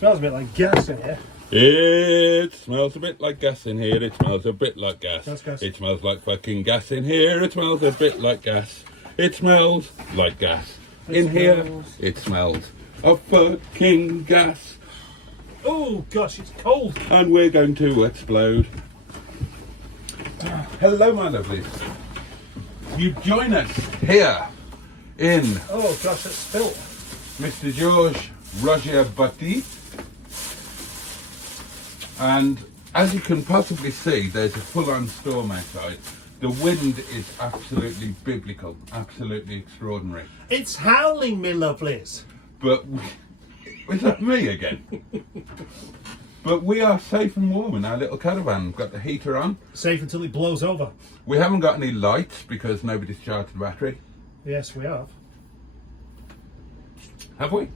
smells a bit like gas in here. It smells a bit like gas in here. It smells a bit like gas. That's gas. It smells like fucking gas in here. It smells a bit like gas. It smells like gas. Here, it smells of fucking gas. Oh gosh, it's cold. And we're going to explode. Hello, my lovelies. You join us here in Oh gosh, it's spilt. Mr. George Roger Butty. And as you can possibly see, there's a full-on storm outside. The wind is absolutely biblical, absolutely extraordinary. It's howling, me lovelies. But, is that me again? But we are safe and warm in our little caravan. We've got the heater on. Safe until it blows over. We haven't got any lights because nobody's charged the battery. Yes, we have. Have we?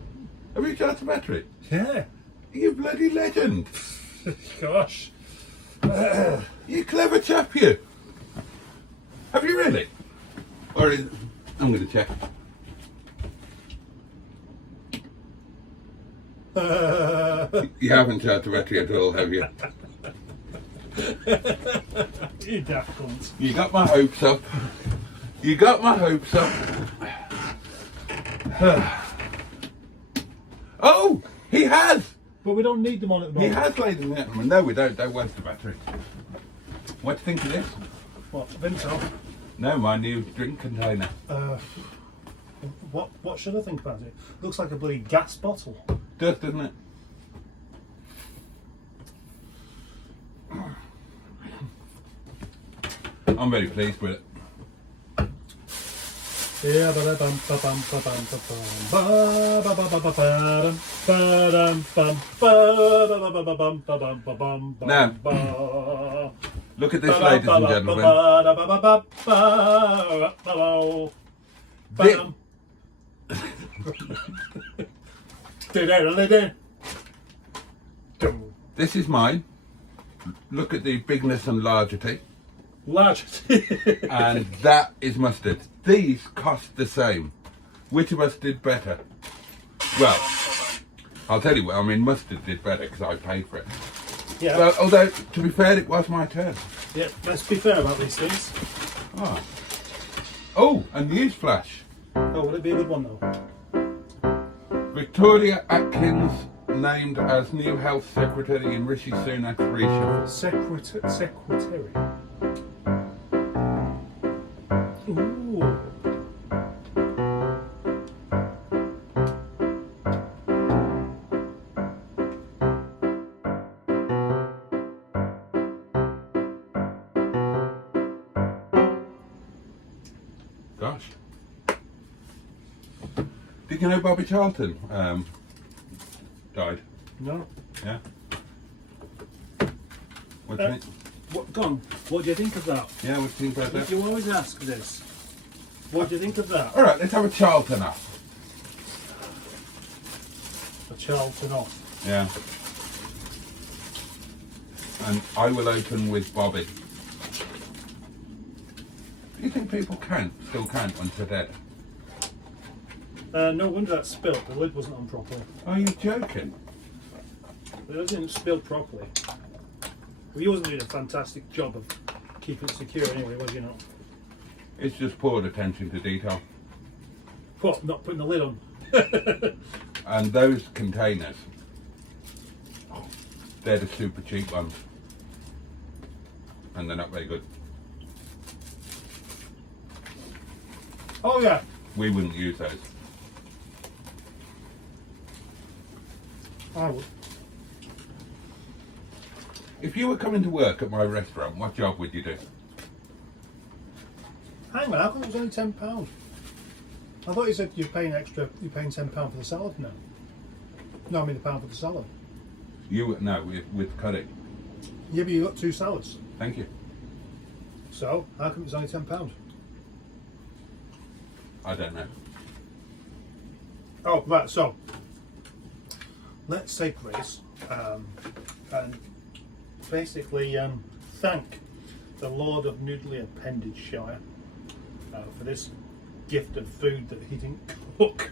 Have you charged the battery? Yeah. You bloody legend. Gosh. You clever chap, you. Have you really? Or is, I'm going to check. You haven't charged the battery at all, have you? You daft cunt. You got my hopes up. You got my hopes up. Oh, he has. But we don't need them on at the He moment. has, ladies and gentlemen. No, we don't. Don't waste the battery. What do you think of this? What, Vimto? No, my new drink container. What should I think about it? Looks like a bloody gas bottle. Does, doesn't it? I'm very pleased with it. Yeah, ba bum ba bum ba bum ba bum ba ba ba ba ba ba bum Now, look at this, ladies and gentlemen. This is mine. Look at the bigness and largety. Large. And that is mustard. These cost the same. Which of us did better? Well, I'll tell you what, I mean, mustard did better because I paid for it. Yeah. Well, although, to be fair, it was my turn. Yeah, let's be fair about these things. Oh, and newsflash. Oh, will it be a good one though? Victoria Atkins named as new health secretary in Rishi Sunak's reshuffle. Secretary. Ooh. Gosh. Did you know Bobby Charlton died? No. Yeah. What do you think? What, gone? What do you think of that? Yeah, what do you think about that? You always ask this. What do you think of that? Alright, let's have a Charlton off. A Charlton off. Yeah. And I will open with Bobby. Do you think people still count once they're dead? No wonder that spilt. The lid wasn't on properly. Are you joking? It wasn't spilled properly. Well, you wasn't doing a fantastic job of keeping it secure anyway, was you not? It's just poor attention to detail. What, not putting the lid on? And those containers, they're the super cheap ones. And they're not very good. Oh yeah. We wouldn't use those. I would. If you were coming to work at my restaurant, what job would you do? Hang on, how come it was only £10? I thought you said you're paying £10 for the salad now. No, I mean the pound for the salad. With curry. Yeah, but you got 2 salads. Thank you. So, how come it's only £10? I don't know. Oh, right, so let's say grace and basically thank the Lord of Noodley Appendageshire for this gift of food that he didn't cook.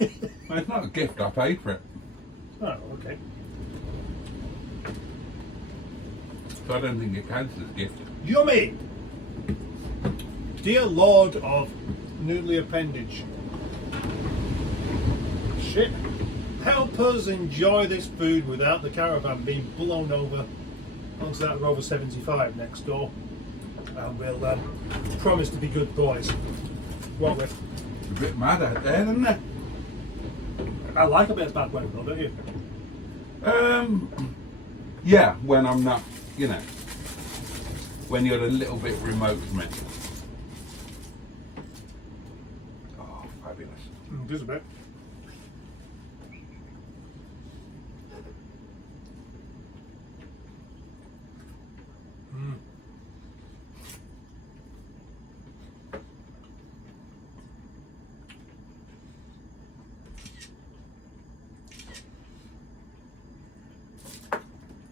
Well, it's not a gift, I paid for it. Oh, okay. So I don't think it counts as a gift. Yummy! Dear Lord of Noodly Appendage. Shit. Help us enjoy this food without the caravan being blown over onto that Rover 75 next door. And we'll promise to be good boys. Won't we? It's a bit mad out there, isn't it? I like a bit of bad weather though, don't you? Yeah, when I'm not, you know, when you're a little bit remote with me. Oh, fabulous. Just a bit.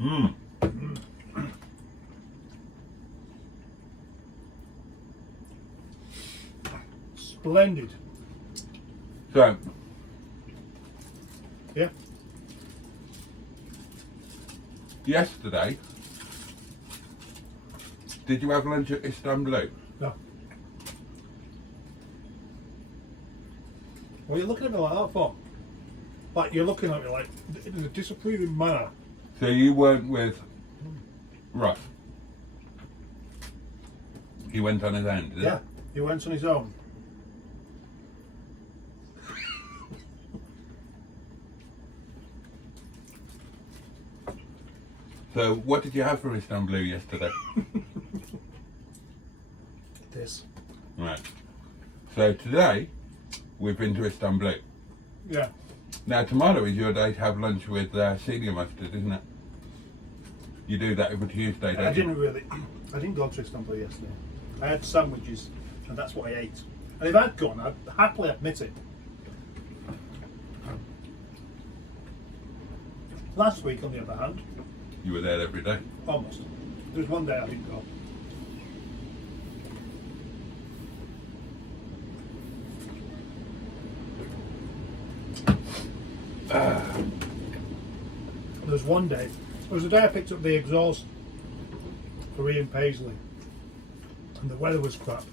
Mmm. Splendid. So, Yeah. yesterday, did you have lunch at Istanbul? No. What are you looking at me like that for? Like you're looking at me like in a disapproving manner. So you weren't with... Right. He went on his own, did Yeah. He went on his own. So what did you have for Istanbul yesterday? This. Right. So today, we've been to Istanbul. Yeah. Now tomorrow is your day to have lunch with senior mustard, isn't it? You do that every Tuesday, don't I you? didn't really. I didn't go to Istanbul yesterday. I had sandwiches, and that's what I ate. And if I'd gone, I'd happily admit it. Last week, on the other hand, You were there every day. almost. There was one day I didn't go. There was one day. It was the day I picked up the exhaust for Ian Paisley, and the weather was crap.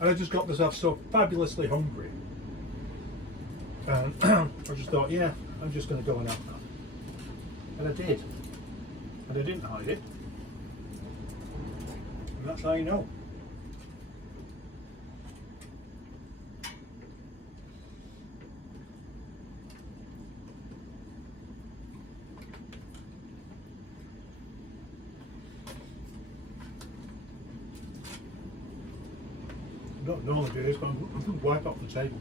And I just got myself so fabulously hungry. And I just thought, yeah, I'm just going to go and have that. And I did. And I didn't hide it. And that's how you know. I don't normally do this, but I'm wipe off the table.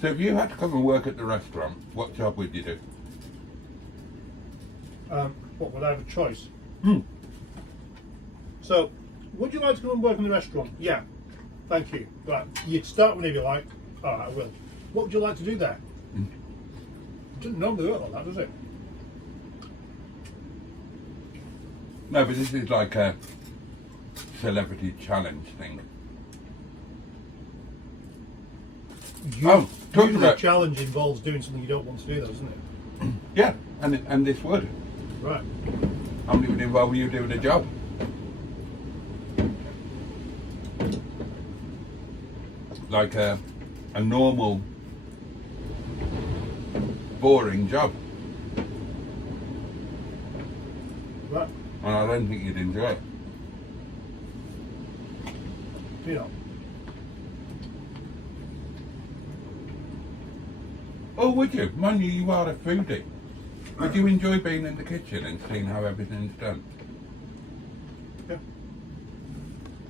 So if you had to come and work at the restaurant, what job would you do? What, would I have a choice? Hmm. So, would you like to come and work in the restaurant? Yeah. Thank you. Right. You'd start whenever you like. Alright, I will. What would you like to do there? It doesn't normally work like that, does it? No, but this is like a celebrity challenge thing. Talking Usually about... a challenge involves doing something you don't want to do, though, doesn't it? Yeah, and this would. Right. How many would involve you doing a job? Like a normal, boring job. Right. And I don't think you'd enjoy it. You know. Oh, would you? Mind you, you are a foodie. Would you enjoy being in the kitchen and seeing how everything's done? Yeah.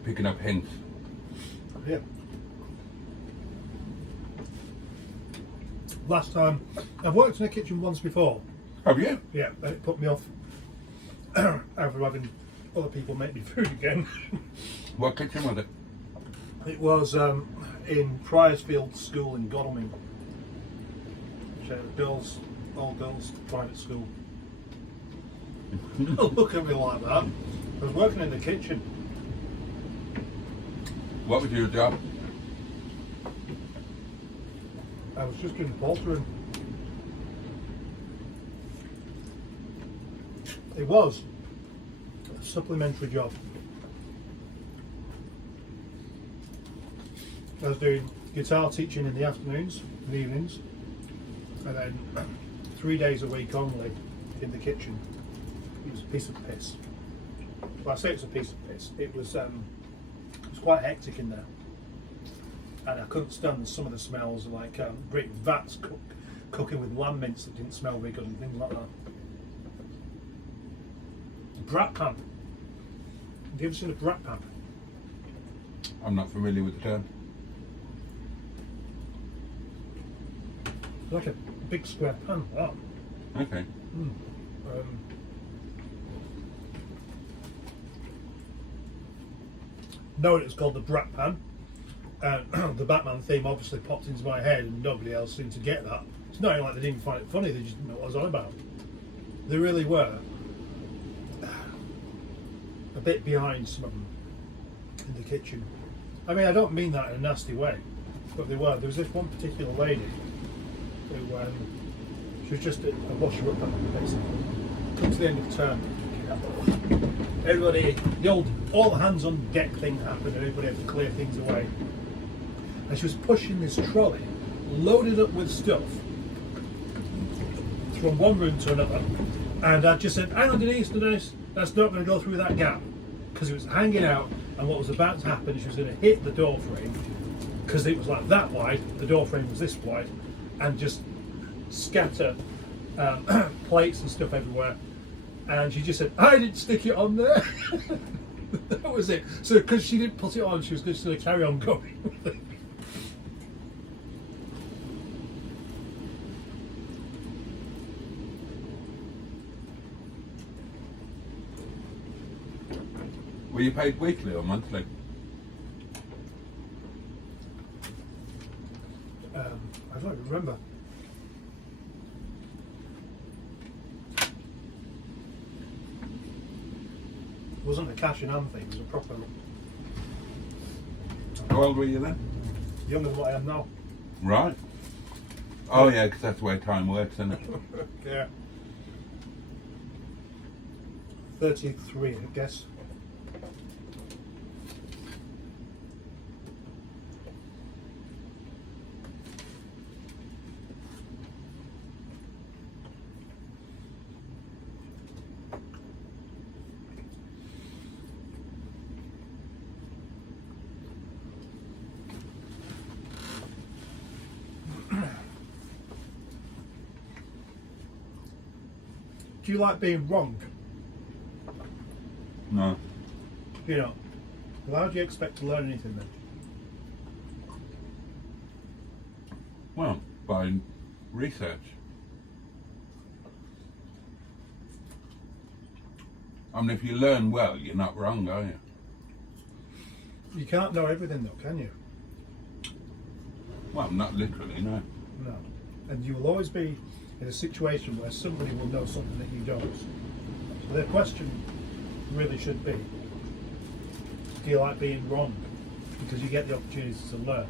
Picking up hints. Yeah. Last time, I've worked in a kitchen once before. Have you? Yeah, and it put me off over having other people make me food again. What kitchen was it? It was in Priorsfield School in Godalming. Girls, all girls private school. Don't look at me like that. I was working in the kitchen. What was your job? I was just doing boltering. It was a supplementary job. I was doing guitar teaching in the afternoons and evenings, and then 3 days a week only in the kitchen. It was a piece of piss. Well, I say it's a piece of piss. It was quite hectic in there, and I couldn't stand some of the smells, like brick vats cooking with lamb mince that didn't smell very good and things like that. Brat pan. Have you ever seen a brat pan? I'm not familiar with the term. It's like a big square pan. Wow. Okay. Knowing it's called the brat pan, the Batman theme obviously popped into my head, and nobody else seemed to get that. It's not even like they didn't find it funny; they just didn't know what I was on about. They really were a bit behind some of them in the kitchen. I mean, I don't mean that in a nasty way, but they were. There was this one particular lady who, she was just a washer-upper, basically. Come to the end of term, everybody, the old all hands on deck thing happened, and everybody had to clear things away. And she was pushing this trolley, loaded up with stuff, from one room to another. And I just said, hang on Denise, that's not going to go through that gap. Because it was hanging out, and what was about to happen, she was going to hit the door frame, because it was like that wide, the door frame was this wide, and just scatter plates and stuff everywhere. And she just said, I didn't stick it on there. That was it. So because she didn't put it on, she was just going to carry on going with it. Were you paid weekly or monthly? I don't even remember. It wasn't a cash in hand thing, it was a proper. How old were you then? Younger than what I am now. Right. Oh yeah, because that's the way time works, isn't it? Yeah. 33, I guess. Do you like being wrong? No. You know, well, how do you expect to learn anything then? Well, by research. I mean, if you learn well, you're not wrong, are you? You can't know everything though, can you? Well, not literally, no. No. And you will always be in a situation where somebody will know something that you don't. So the question really should be, do you like being wrong? Because you get the opportunity to learn.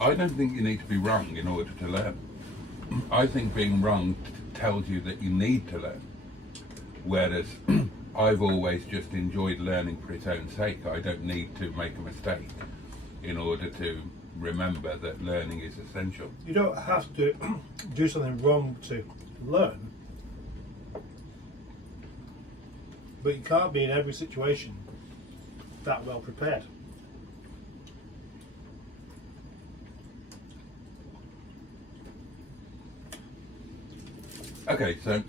I don't think you need to be wrong in order to learn. I think being wrong tells you that you need to learn. Whereas I've always just enjoyed learning for its own sake. I don't need to make a mistake in order to remember that learning is essential. You don't have to do something wrong to learn, but you can't be in every situation that well prepared. Okay, so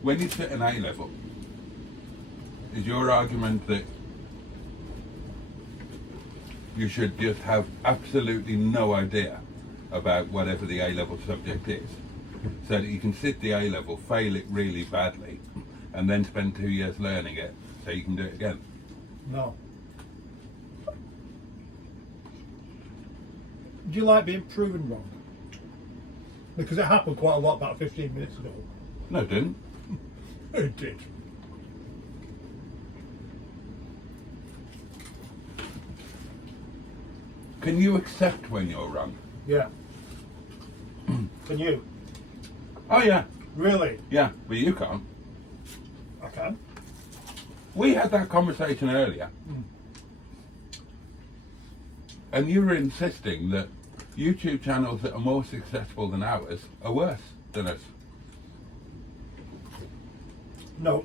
when you sit an A level, is your argument that you should just have absolutely no idea about whatever the A level subject is, so that you can sit the A level, fail it really badly, and then spend 2 years learning it so you can do it again? No. Do you like being proven wrong? Because it happened quite a lot about 15 minutes ago. No, it didn't. It did. Can you accept when you're wrong? Yeah. Can you? Oh yeah, Really? yeah, but you can't. I can. We had that conversation earlier, and you were insisting that YouTube channels that are more successful than ours are worse than us. No.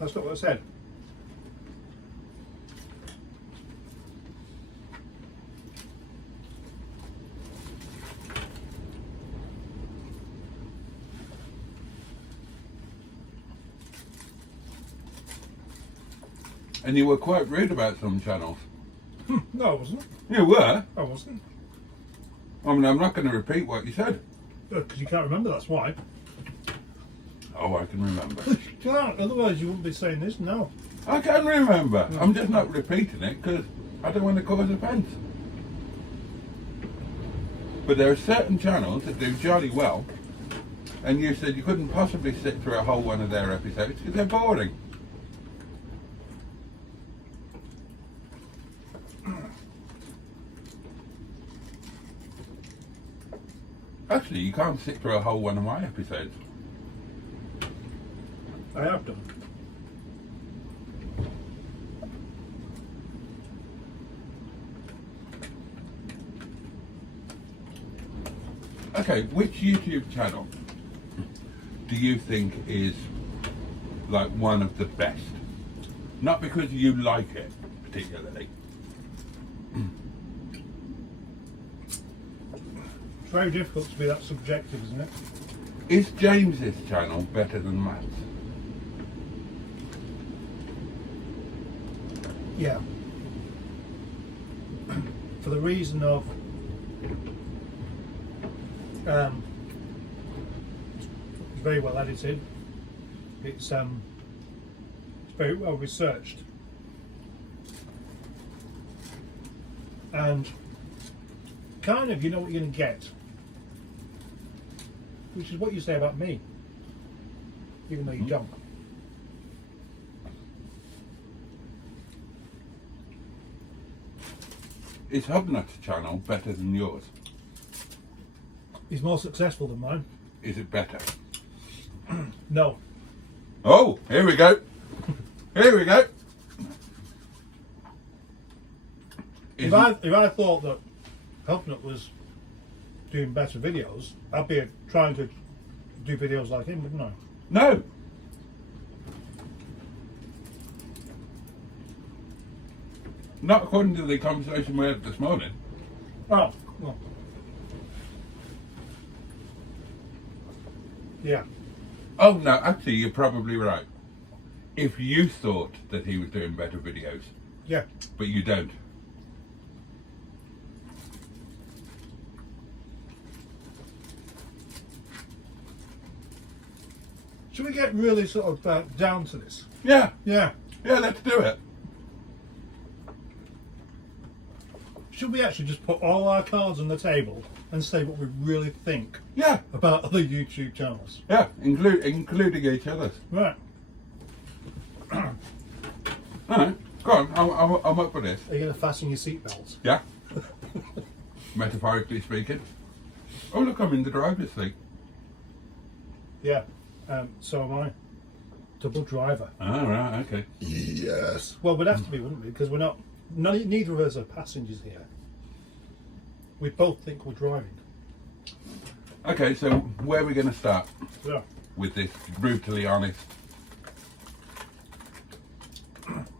That's not what I said. And you were quite rude about some channels. No, I wasn't. You were? I wasn't. I mean, I'm not going to repeat what you said. Because you can't remember, that's why. Oh, I can remember. You can't, otherwise you wouldn't be saying this, no. I can remember. I'm just not repeating it because I don't want to cause offence. But there are certain channels that do jolly well, and you said you couldn't possibly sit through a whole one of their episodes because they're boring. Actually, you can't sit through a whole one of my episodes. I have done. Okay, which YouTube channel do you think is like one of the best? Not because you like it particularly. It's very difficult to be that subjective, isn't it? Is James's channel better than Matt's? Yeah. For the reason of it's very well edited. It's very well researched, and kind of you know what you're going to get, which is what you say about me, even though you don't. Is Hubnut's channel better than yours? He's more successful than mine. Is it better? No. Oh, here we go. Here we go. If I thought that Hubnut was doing better videos, I'd be trying to do videos like him, wouldn't I? No. Not according to the conversation we had this morning. Oh, well. Yeah. Oh no, actually you're probably right. If you thought that he was doing better videos, Yeah. but you don't. Should we get really sort of down to this? Yeah, Yeah. yeah, let's do it. Should we actually just put all our cards on the table and say what we really think Yeah, about other YouTube channels? yeah, including each other's. Right. Alright, go on, I'm up for this. Are you going to fasten your seatbelts? Yeah. Metaphorically speaking. Oh look, I'm in the driver's seat. Yeah. So am I. Double driver. Oh right, okay. Yes. Well, we'd have to be, wouldn't we? Because we're not. Neither of us are passengers here. We both think we're driving. Okay, so where are we going to start Yeah. with this brutally honest?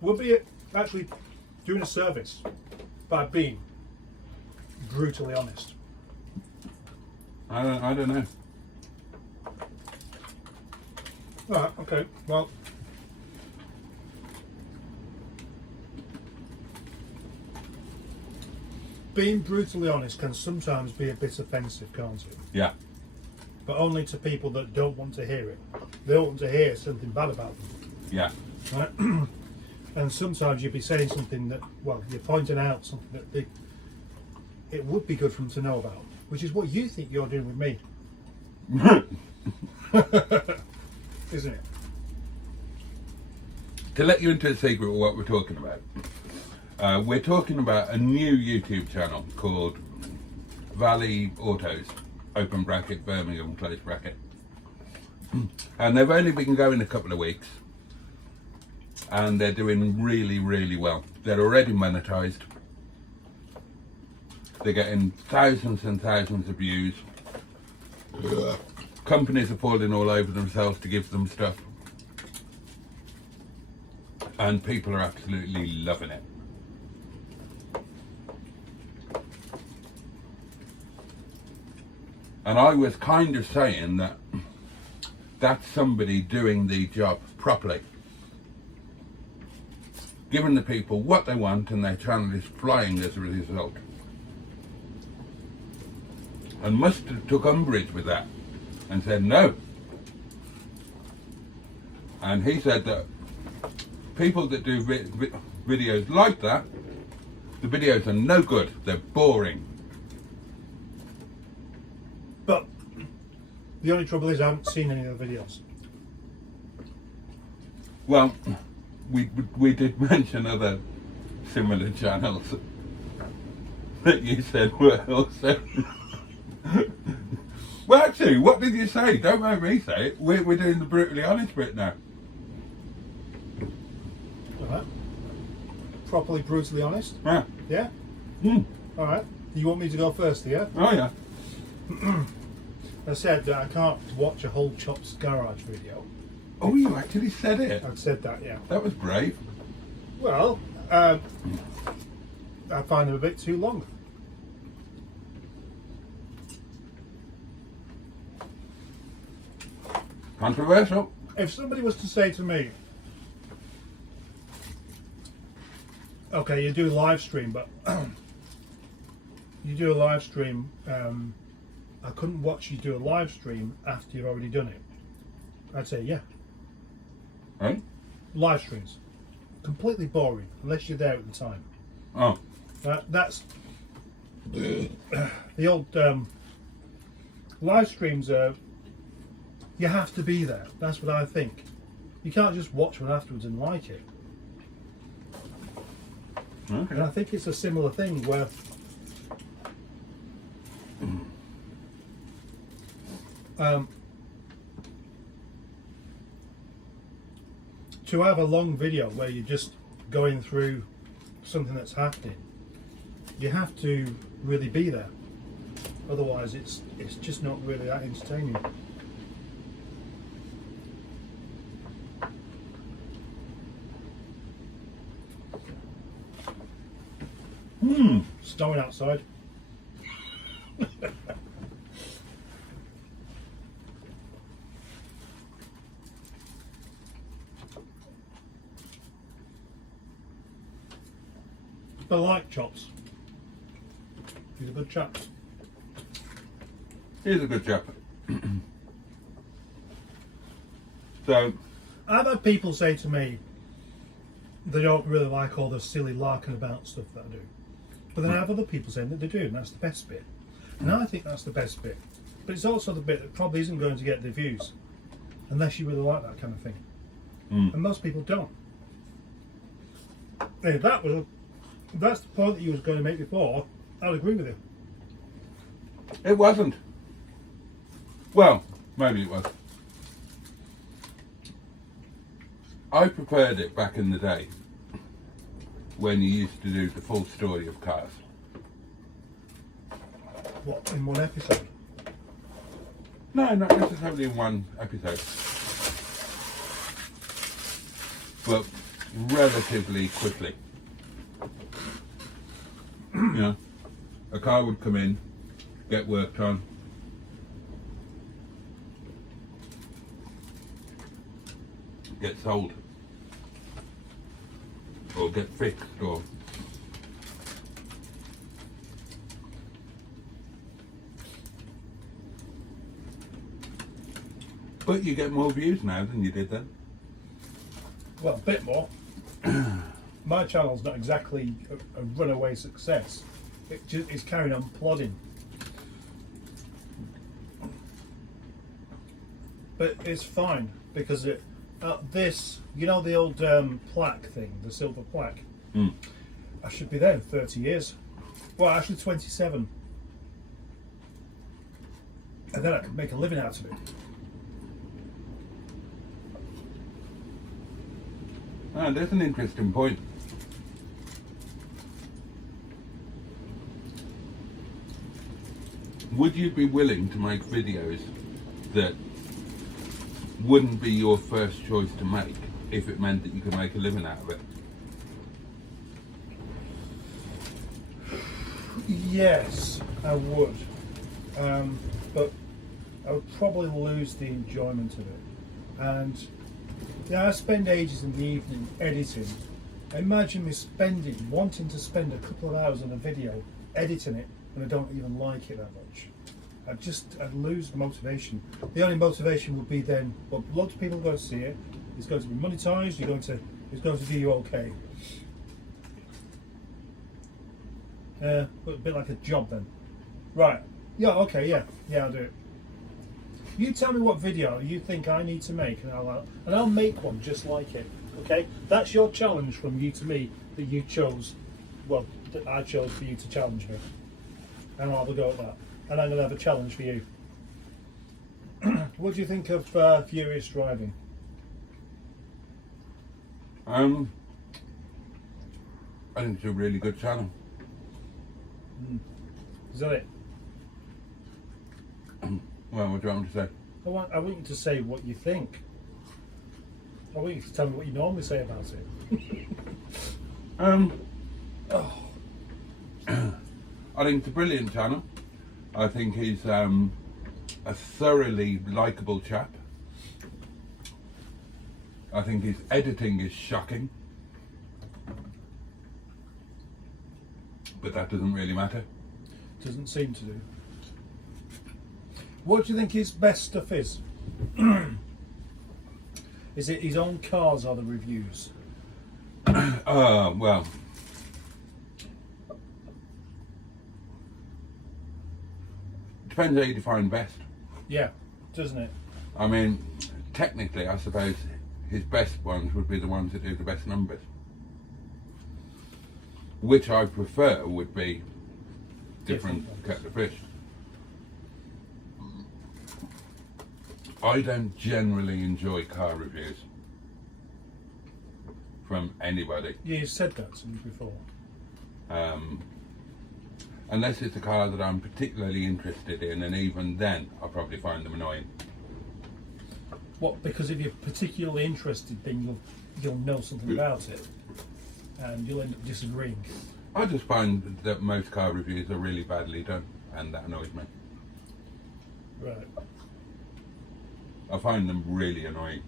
We'll be actually doing a service by being brutally honest. I don't know. Alright, okay. Well, being brutally honest can sometimes be a bit offensive, can't it? Yeah. But only to people that don't want to hear it. They don't want to hear something bad about them. Yeah. Right? And sometimes you'd be saying something that, well, you're pointing out something that it would be good for them to know about, which is what you think you're doing with me. Isn't it? To let you into a secret of what we're talking about, We're talking about a new YouTube channel called Valley Autos, open bracket, Birmingham, close bracket. And they've only been going a couple of weeks. And they're doing really, really well. They're already monetized. They're getting thousands and thousands of views. Companies are falling all over themselves to give them stuff. And people are absolutely loving it. And I was kind of saying that that's somebody doing the job properly. Giving the people what they want, and their channel is flying as a result. And must have took umbrage with that and said no. And he said that people that do videos like that, the videos are no good, they're boring. But the only trouble is I haven't seen any of the videos. Well, we did mention other similar channels that you said were also. Well, actually, what did you say? Don't make me say it. We're doing the brutally honest bit now. Alright. Properly brutally honest? Yeah. Yeah? Mm. Alright. You want me to go first, yeah? Oh yeah. I said that I can't watch a whole Chops Garage video. Oh, you actually said it. I've said that, yeah. That was brave. Well, I find them a bit too long. Controversial. If somebody was to say to me, okay, you do a live stream, but you do a live stream, I couldn't watch you do a live stream after you've already done it. I'd say, yeah. Right? Live streams. Completely boring, unless you're there at the time. Oh. That's the old live streams are, you have to be there. That's what I think. You can't just watch one afterwards and like it. Okay. And I think it's a similar thing where to have a long video where you're just going through something that's happening, you have to really be there. Otherwise, it's just not really that entertaining. Snowing outside. I like Chops. He's a good chap. He's a good chap. So, I've had people say to me they don't really like all the silly larking about stuff that I do. But then I have other people saying that they do, and that's the best bit. And I think that's the best bit. But it's also the bit that probably isn't going to get the views. Unless you really like that kind of thing. And most people don't. And if that's the point that you was going to make before, I'll agree with you. it wasn't. Well, maybe it was. I preferred it back in the day when you used to do the full story of cars. What, in one episode? No, not necessarily in one episode. But relatively quickly. You know, a car would come in, get worked on, get sold, or get fixed, or but you get more views now than you did then. Well, a bit more. My channel's not exactly a runaway success. It's carrying on plodding. But it's fine because this, you know, the old plaque thing, the silver plaque. I should be there in 30 years. Well, actually 27. And then I could make a living out of it. Ah, that's an interesting point. Would you be willing to make videos that wouldn't be your first choice to make if it meant that you could make a living out of it? Yes, I would. But I would probably lose the enjoyment of it. And I spend ages in the evening editing. Imagine me wanting to spend a couple of hours on a video, editing it, and I don't even like it that much. I'd lose motivation. The only motivation would be then, well, lots of people are going to see it. It's going to be monetized. It's going to do you okay. But a bit like a job then. Right. Yeah. Okay. Yeah. I'll do it. You tell me what video you think I need to make, and I'll make one just like it. Okay. That's your challenge from you to me that you chose. Well, that I chose for you to challenge me. And I'll have a go at that. And I'm going to have a challenge for you. What do you think of Furious Driving? I think it's a really good channel. Is that it? Well, what do you want me to say? I want you to say what you think. I want you to tell me what you normally say about it. I think it's a brilliant channel. I think he's a thoroughly likeable chap. I think his editing is shocking. But that doesn't really matter. Doesn't seem to do. What do you think his best stuff is? Is it his own cars or the reviews? Well, depends how you define best. Yeah, doesn't it? I mean, technically, I suppose his best ones would be the ones that do the best numbers. Which I prefer would be different kettle of fish. I don't generally enjoy car reviews from anybody. Yeah, you said that to me before. Unless it's a car that I'm particularly interested in, and even then I'll probably find them annoying. What? Because if you're particularly interested, then you'll know something about it, and you'll end up disagreeing. I just find that most car reviews are really badly done, and that annoys me. Right. I find them really annoying.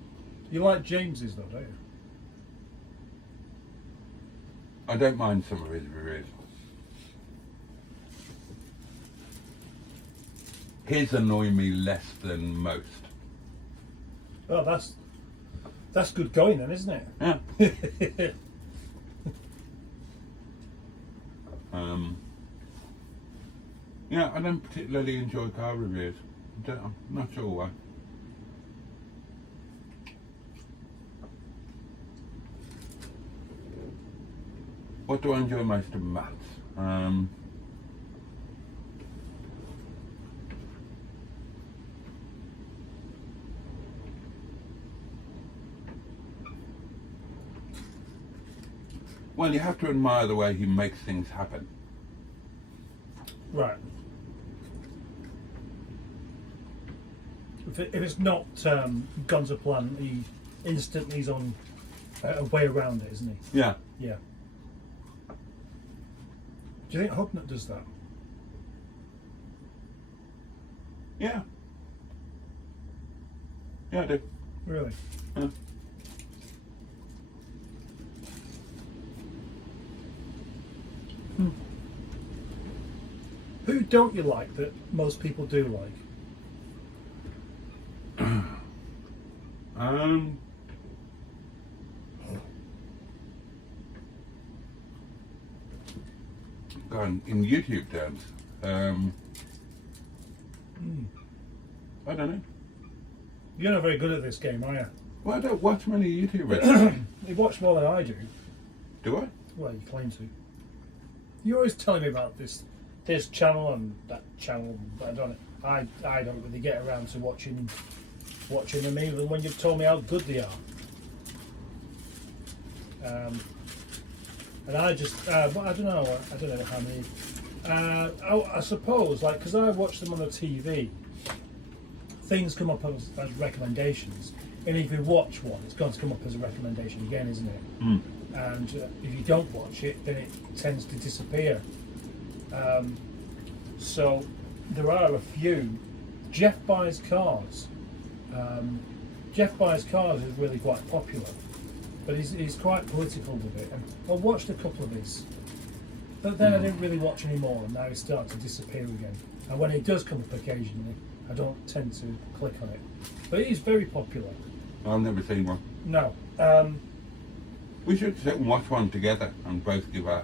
You like James's though, don't you? I don't mind some of his reviews. His annoy me less than most. Oh, that's good going then, isn't it? Yeah. Yeah, I don't particularly enjoy car reviews. I'm not sure why. What do I enjoy most of Matt's? Well, you have to admire the way he makes things happen. Right. If it's not gone to plan, he instantly is on a way around it, isn't he? Yeah. Yeah. Do you think Hubnut does that? Yeah. Yeah, I do. Really? Yeah. Who don't you like that most people do like? God, in YouTube terms, I don't know. You're not very good at this game, are you? Well, I don't watch many YouTubers. You watch more than I do. Do I? Well, you claim to. You're always telling me about this channel and that channel, but I don't really get around to watching them even when you've told me how good they are. And I just, but I don't know how many. I suppose, like, because I watch them on the TV, things come up as recommendations, and if you watch one, it's going to come up as a recommendation again, isn't it? And if you don't watch it, then it tends to disappear. So there are a few. Jeff Buys Cars. Jeff Buys Cars is really quite popular, but he's quite political with it. And I watched a couple of his, but then I didn't really watch any more, and now he's starting to disappear again. And when it does come up occasionally, I don't tend to click on it. But he's very popular. I've never seen one. No. We should sit and watch one together and both give our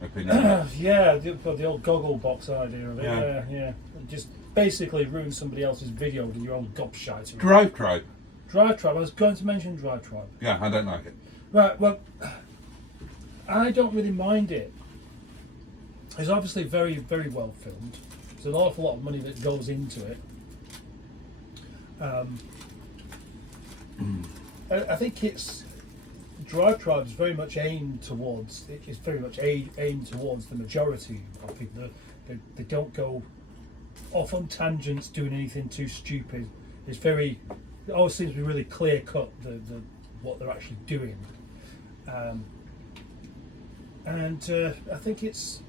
opinion. Yeah, the old goggle box idea of it. Yeah. Yeah. Just basically ruin somebody else's video with your own gobshite. Drive Tribe. Drive Tribe. I was going to mention Drive Tribe. Yeah, I don't like it. Right. Well, I don't really mind it. It's obviously very, very well filmed. There's an awful lot of money that goes into it. I think it's Drive Tribe is very much aimed towards. It's very much aimed towards the majority of people. They don't go off on tangents, doing anything too stupid. It's very. It always seems to be really clear cut. The what they're actually doing. And I think it's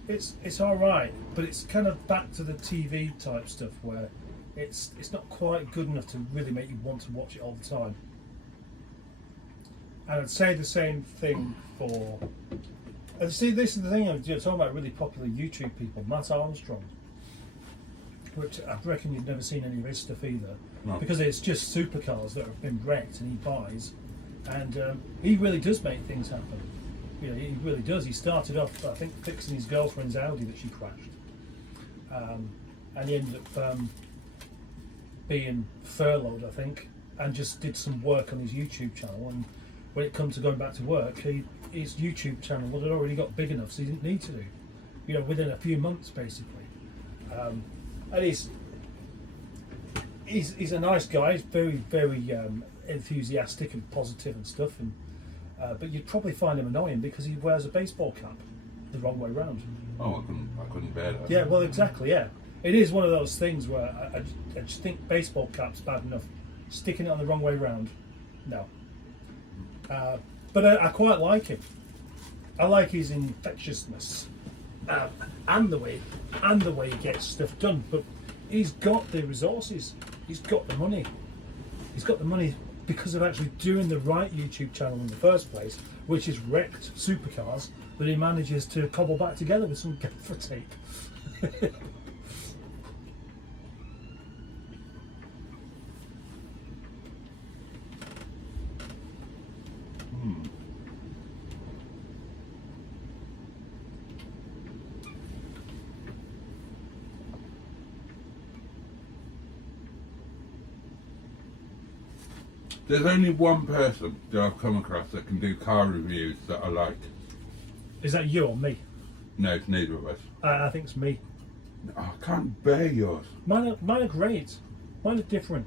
all right, but it's kind of back to the TV type stuff where it's not quite good enough to really make you want to watch it all the time. And I'd say the same thing for. And see, this is the thing. You're talking about really popular YouTube people, Matt Armstrong, which I reckon you've never seen any of his stuff either, No. because it's just supercars that have been wrecked and he buys, and he really does make things happen. You know, he really does. He started off, I think, fixing his girlfriend's Audi that she crashed, and he ended up being furloughed, I think, and just did some work on his YouTube channel. And when it comes to going back to work, his YouTube channel had already got big enough, so he didn't need to do. You know, within a few months, basically. And he's a nice guy. He's very, very enthusiastic and positive and stuff. And but you'd probably find him annoying because he wears a baseball cap the wrong way round. Oh, I couldn't bear that. Yeah, well, exactly. Yeah, it is one of those things where I just think baseball cap's bad enough. Sticking it on the wrong way round, no. But I quite like him. I like his infectiousness and the way he gets stuff done. But he's got the resources. He's got the money. He's got the money because of actually doing the right YouTube channel in the first place, which is wrecked supercars that he manages to cobble back together with some gaffer tape. There's only one person that I've come across that can do car reviews that I like. Is that you or me? No, it's neither of us. I think it's me. I can't bear yours. Mine are great. Mine are different.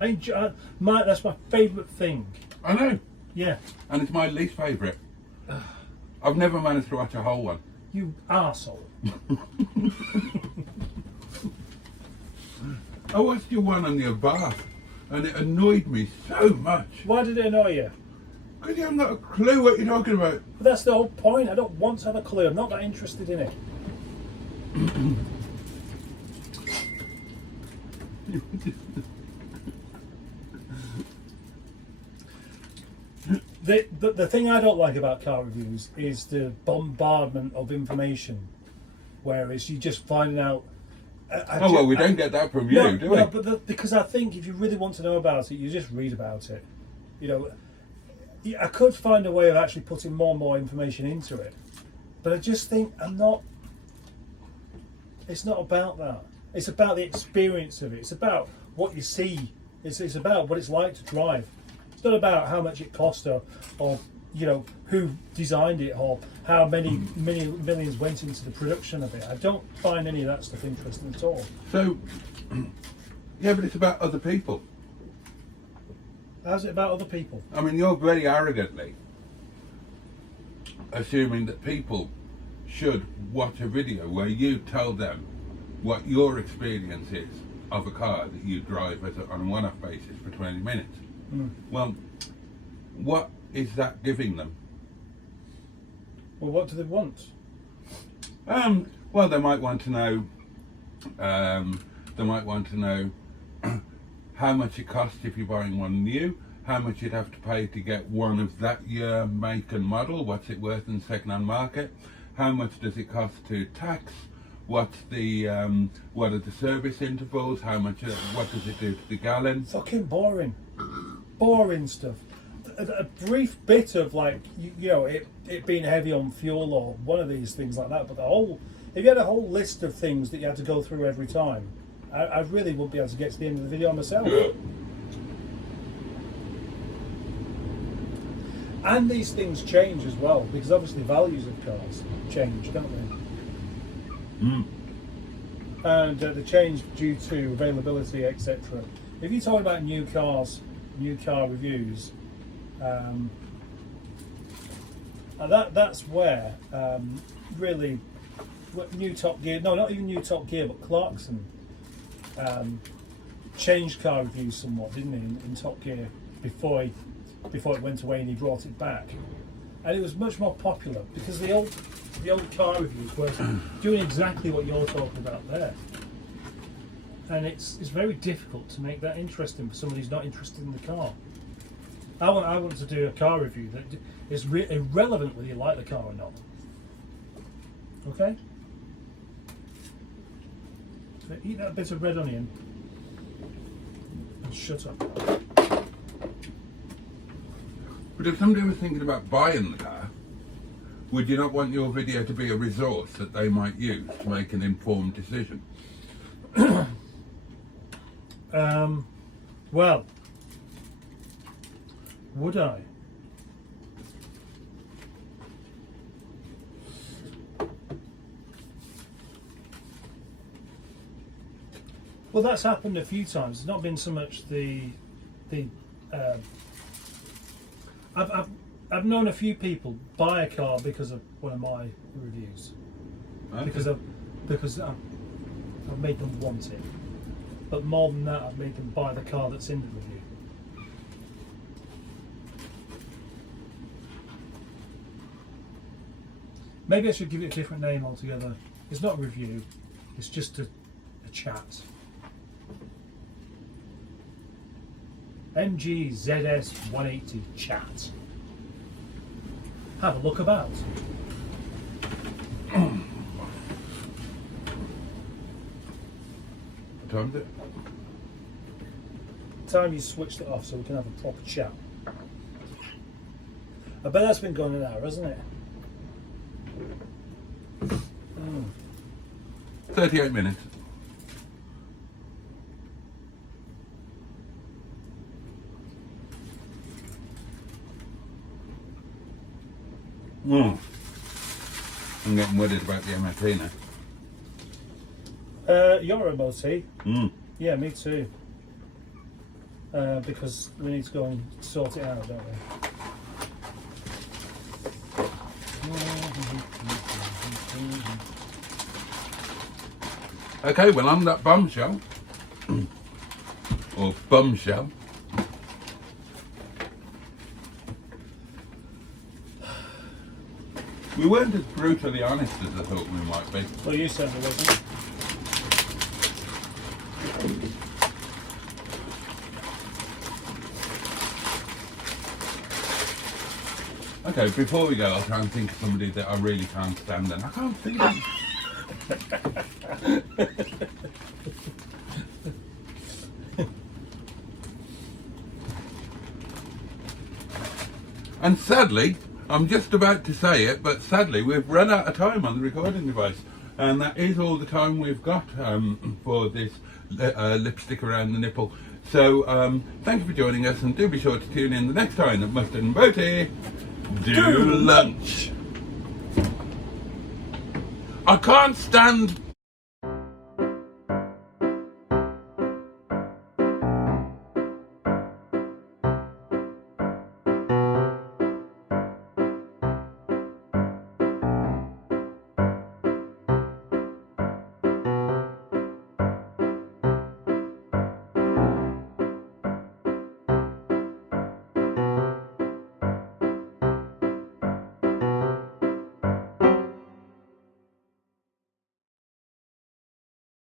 I enjoy, that's my favourite thing. I know, Yeah. and it's my least favourite. I've never managed to watch a whole one. You arsehole. I watched your one on your bath, and it annoyed me so much. Why did it annoy you? Because you haven't got a clue what you're talking about. But that's the whole point. I don't want to have a clue. I'm not that interested in it. The thing I don't like about car reviews is the bombardment of information, whereas you just finding out. Well, we don't get that from you, no, do we? No, but because I think if you really want to know about it, you just read about it. You know, I could find a way of actually putting more and more information into it, but I just think it's not about that. It's about the experience of it. It's about what you see. It's about what it's like to drive. It's not about how much it costs or you know, who designed it or how many millions went into the production of it. I don't find any of that stuff interesting at all. So, yeah, but it's about other people. How's it about other people? I mean, you're very arrogantly assuming that people should watch a video where you tell them what your experience is of a car that you drive on a one-off basis for 20 minutes. Well, what is that giving them? Well, what do they want? Well, they might want to know. They might want to know how much it costs if you're buying one new, how much you'd have to pay to get one of that year, make and model, what's it worth in the second-hand market, how much does it cost to tax, what's the what are the service intervals, how much, what does it do to the gallon? Fucking boring. Boring stuff. A brief bit of like, you know, it being heavy on fuel or one of these things like that, but if you had a whole list of things that you had to go through every time, I really wouldn't be able to get to the end of the video myself. And these things change as well, because obviously values of cars change, don't they? And they change due to availability, etc. If you're talking about new cars, new car reviews, and that's where really new Top Gear, no, not even new Top Gear, but Clarkson changed car reviews somewhat, didn't he, in Top Gear before it went away and he brought it back, and it was much more popular because the old car reviews were doing exactly what you're talking about there, and it's very difficult to make that interesting for somebody who's not interested in the car. I want to do a car review that is irrelevant whether you like the car or not. Okay? So eat that bit of red onion and shut up. But if somebody was thinking about buying the car, would you not want your video to be a resource that they might use to make an informed decision? Well, would I? Well, that's happened a few times. It's not been so much I've known a few people buy a car because of one of my reviews, Okay. because I've made them want it. But more than that, I've made them buy the car that's in the review. Maybe I should give it a different name altogether. It's not a review, it's just a chat. MG ZS 180 chat. Have a look about. What time is it? Time you switched it off so we can have a proper chat. I bet that's been going an hour, hasn't it? 38 minutes. I'm getting worried about the MOT now. Your MOT? Yeah, me too. Because we need to go and sort it out, don't we? Okay, well, on that bombshell, or bumshell, we weren't as brutally honest as I thought we might be. Well, you certainly wasn't. Okay, before we go, I'll try and think of somebody that I really can't stand, and I can't think of. And sadly, I'm just about to say it, but sadly we've run out of time on the recording device, and that is all the time we've got for this lipstick around the nipple. So thank you for joining us, and do be sure to tune in the next time that Mustard and Boaty Do lunch. I can't stand